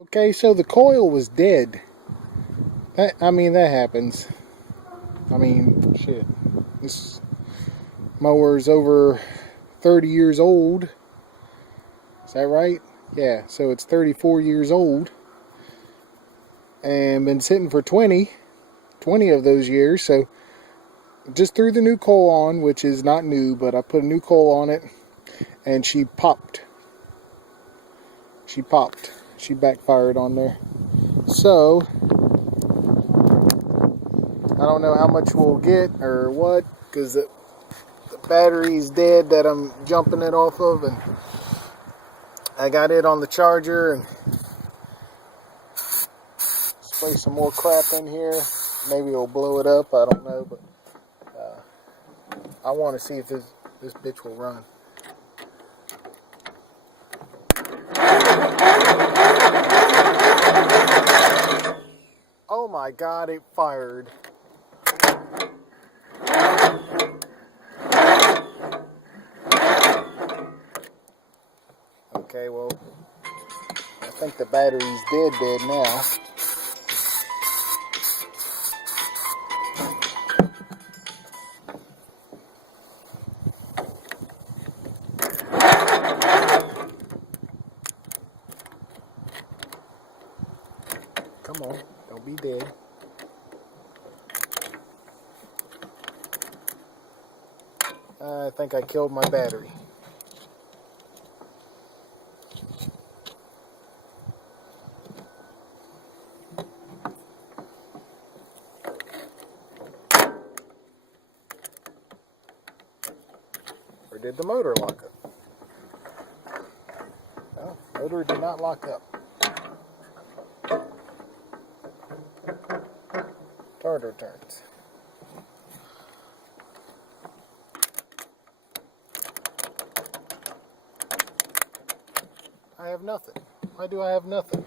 Okay, so the coil was dead. That happens. Shit. This mower's over 30 years old. Is that right? Yeah, so it's 34 years old. And been sitting for 20 of those years. So just threw the new coil on, which is not new, but I put a new coil on it. And she popped. She backfired on there. So I don't know how much we'll get or what, because the battery's dead that I'm jumping it off of, and I got it on the charger, and spray some more crap in here. Maybe it'll blow it up, I don't know, but I want to see if this bitch will run. Oh my god, it fired. Okay, well, I think the battery's dead now. Come on, don't be dead. I think I killed my battery. Or did the motor lock up? No, motor did not lock up. Tartar turns. I have nothing. Why do I have nothing?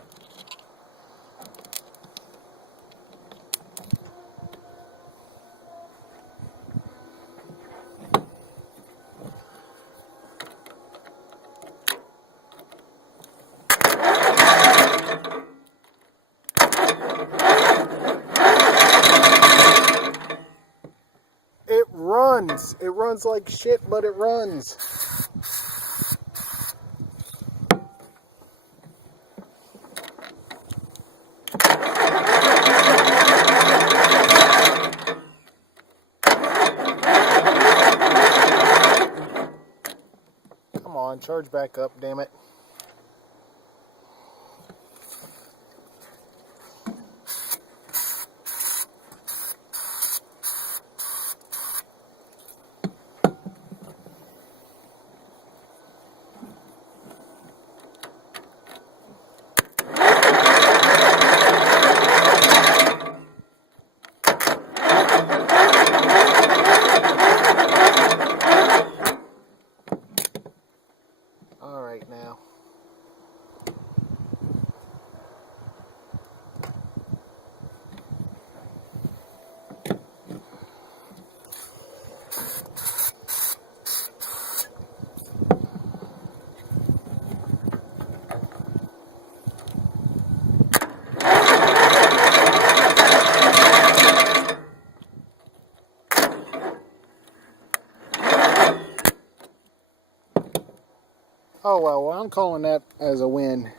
It runs. It runs like shit, but it runs. Come on, charge back up, damn it. All right now. Oh well, I'm calling that as a win.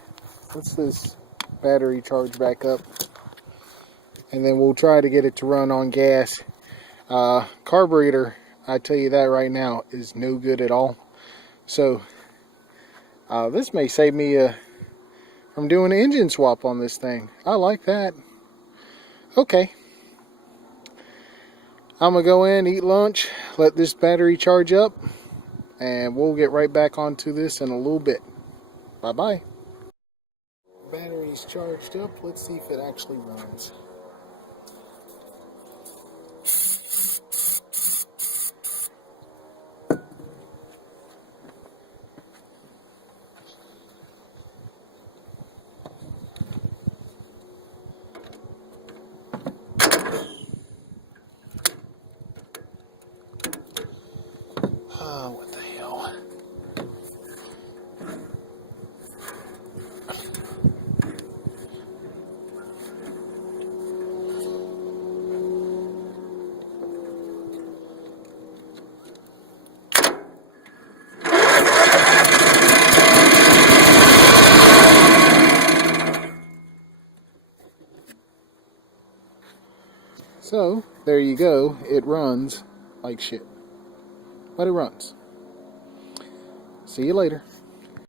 Let's this battery charge back up, and then we'll try to get it to run on gas. Carburetor, I tell you that right now, is no good at all. So this may save me from doing an engine swap on this thing. I like that. Okay, I'm gonna go in, eat lunch, let this battery charge up, and we'll get right back onto this in a little bit. Bye bye. Battery's charged up. Let's see if it actually runs. Oh, what the hell? So, there you go. It runs like shit. But it runs. See you later.